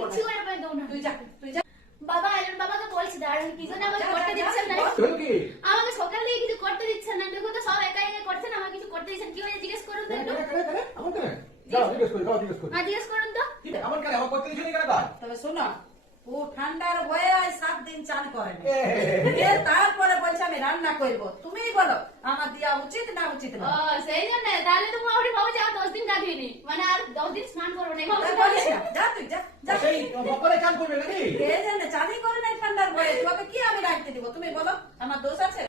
কিছু করে পাই দাও না। তুই যা তুই যা। বাবা আইলেন, বাবাকে বলছি দাঁড়ান, কি জন্য আমাকে করতে দিচ্ছেন না? আমাকে সকাল থেকে কিছু করতে দিচ্ছেন না, দেখো তো সব একা একা করছেন, আমাকে কিছু করতে দিচ্ছেন কি হয়েছে জিজ্ঞেস করুন তো একটু। হ্যাঁ জিজ্ঞেস করুন তো। তবে শোনো, ও ঠান্ডার ভয়ে আজ 7 দিন চান করেনি, তারপরে বলছে আমি রান্না করবো। তুমিই বলো আমার দেওয়া উচিত না উচিত না? ও সেই জন্য তাহলে তো মোটামুটি ভাবছি আর 10 দিন কাটিয়ে মানে আর 10 দিন স্নান করবো না তাই বলিস না, যা তুই যা যা। কে জানে চানই করে নাই ঠান্ডার ভয়ে, তোকে কি আমি রাখতে দিব? তুমি বলো আমার দোষ আছে?